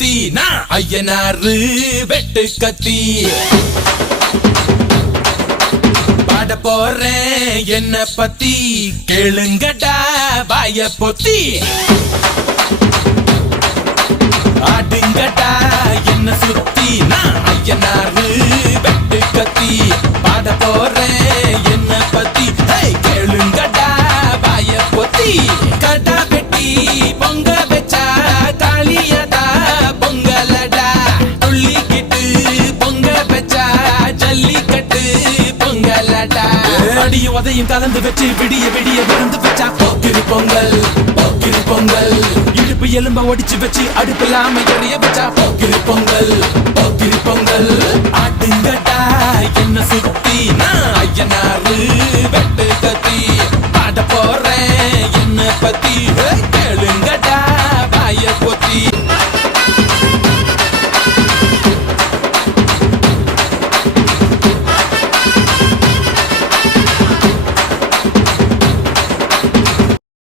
சுத்தி நான் ஐயனாரு வெட்டு கத்தி பாட போறேன் என்ன பத்தி கேளுங்கடா வாய பொத்தி ஆடுங்கடா என்ன சுத்தி நான் ஐயனாரு வெட்டு கத்தி பாட போறேன் என்ன பத்தி கேளுங்கடா வாய பொத்தி கடா வெட்டி பொங்க வச்சா காளியதா பொங்கலடா துள்ளிக்கிட்டு பொங்க வச்சா ஜல்லிக்கட்டு பொங்கலடா அடிய உதையும் கலந்து வச்சு விடிய விடிய விருந்து வச்சா போக்கிரி பொங்கல் போக்கிரி பொங்கல் இடுப்பு எலும்ப ஒடிச்சு வச்சு அடுப்பில்லாம எறிய வச்சா போக்கிரி பொங்கல் போக்கிரி பொங்கல் ஆட்டுங்கடா என்ன சுத்தி நான் ஐயனாரு வெட்ட